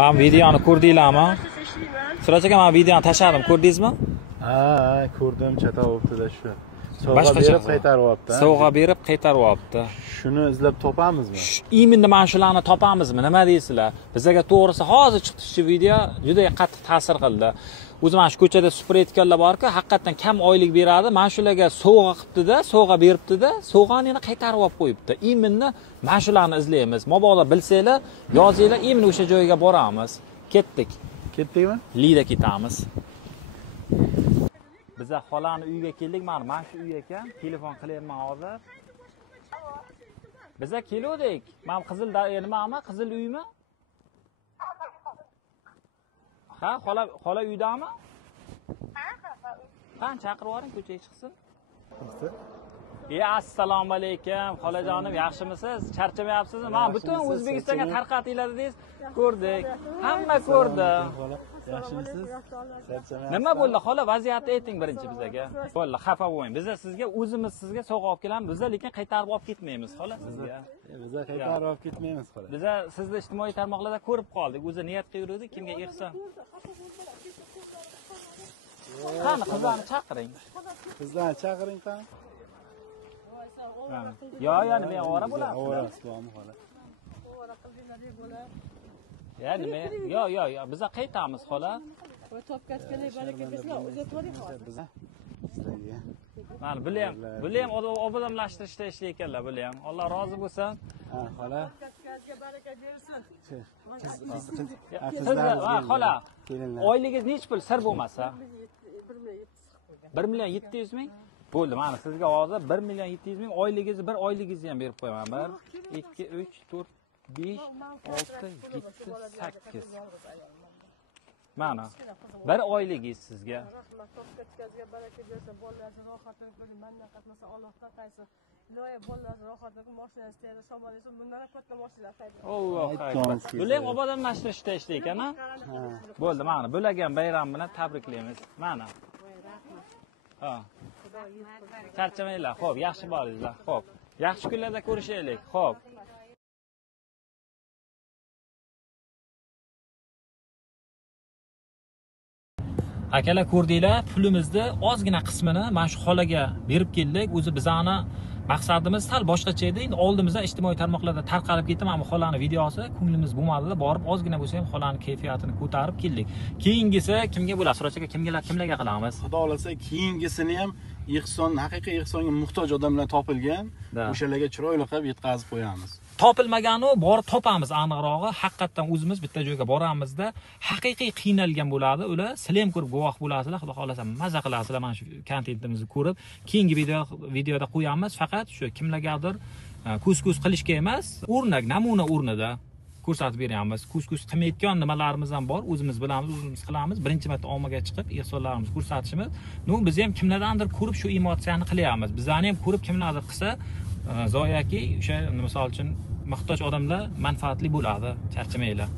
Men videoni ko'rdinglarmi? Siraj aka, men videoni tashladim, ko'rdingizmi? Ha, ko'rdim, chata bo'libdi-da shu. Sovg'a berib qaytaryapti. Sovg'a berib qaytaryapti. Shuni izlab topamizmi? Imindi mana shularni topamizmi? Nima deysizlar? Bizga to'g'risi hozir chiqdi shu video, juda qattiq ta'sir qildi. O'zi mana shu ko'chada supurayotganlar bor-ku, haqiqatan kam oylik beradi. Mana shularga sovg'a qilibdi-da, sovg'a beribdi-da, sovg'ani qaytarib olib qo'yibdi. Imindi mana shularni izlaymiz. Mabodo bilsanglar, yozinglar, imindi o'sha joyga boramiz. Ketdik. Ketdikmi? Lida ketamiz. Biza xolani uyiga keldik. Mana shu uy ekan. Telefon qilyapman hozir. Biza keldik. Men qizil nimami? Qizil uymi? Ha, xola uydami? Qani chaqirib yuboring, ko'chaga chiqsin. Assalomu alaykum, xolajonim, yaxshimisiz? Charchamayapsizmi? Men butun O'zbekistonga tarqatinglar dedingiz, ko'rdik. Hamma ko'rdi. Yaxshimisiz? Nima bo'ldi, xola? Vaziyatni ayting birinchi bizga. Bo'ldi, xafa bo'lmang. Biz sizga o'zimiz sizga sovg'a olib kelamiz. Biz lekin qaytarib olib ketmaymiz, xola sizga. Biz qaytarib olib ketmaymiz, xola. Biz sizni ijtimoiy tarmoqlarda ko'rib qoldik. O'zi niyat qildik, kimga ehson. Qani qizlarni chaqiring. Qizlarni chaqiring qani. Yo, nima ovora bo'lasiz? Ovorasiz bormi, xola? Ya nima? Yo, biz qaytamiz, xola. Topkachkalik baraka bizlar uzatvering hozir. Sizlarga. Mana bular ham obodonlashtirishda ishlayotganlar, bular ham. Alloh rozi bo'lsin. Ha, xola. Topkachga baraka bersin. Xola. Oyligingiz nech pul sir bo'lmasa? 1.700.000 ming. Bo'ldi, mana sizga hozir 1.700.000 oyligingizni, bir oyligingizni ham berib qo'yaman. 1 2 3 4 5 6 7 8. Mana bir oyligingiz sizga. Rahmat, Topkachga baraka bersin. Bolalarning rohatini ko'ring. Mendan qatnasa Allohdan qaysi. Iloyo bolalarning rohatini mashina istaydi, shamollasa bundan katta mashinalar qaydi. Alloh akbar. Bular ham obodonlashtirishda ishlaykan-a? Bo'ldi, mana bo'lagan bayram bilan tabriklaymiz. Mana. Ha. Charchamanglar. Xo'p, yaxshi bo'linglar. Xo'p. Yaxshi kunlarda ko'rishaylik. Xo'p. Akalar, ko'rdinglar, pulimizni ozgina qismini mana shu xolaga berib keldik. O'zi bizani maqsadimiz sal boshqacha edi. Endi oldimizdan ijtimoiy tarmoqlarda tarqalib ketdi. Mana bu xolani videosi, ko'nglimiz bo'lmadi-da, borib ozgina bo'lsa ham xolani kayfiyatini ko'tarib keldik. Keyingisi kimga bo'ladi? Siraj aka, kimlarga qilamiz? Xudo xolasa, keyingisini ham haqiqiy ehsonga muhtoj odamlar topilgan. O'shalarga chiroyli qilib yetkazib qo'yamiz. Topilmagani borib topamiz, aniqrog'i. Haqiqatan o'zimiz bitta joyga boramizda, haqiqiy qiynalgan bo'ladi. Ular sizlar ham ko'rib guvoh bo'lasizlar. Xudo xolasa maza qilasizlar mana shu kontentimizni ko'rib. Keyingi videoda qo'yamiz. Faqat shu kimlargadir kus-kus qilishga emas, o'rnak, namuna o'rnida ko'rsatib beramiz. Kus-kus qilmayotgan nimalarimiz ham bor. O'zimiz bilamiz, o'zimiz qilamiz. Birinchi marta ommaga chiqib, ehsonlarimizni ko'rsatishimiz. Biz ham kimlardandir ko'rib shu emotsiyani qilyapmiz. Bizlarni ham ko'rib kimlardir qilsa, zoyaki o'sha misol uchun muhtoj odamlar manfaatli bo'ladi. Charchamanglar.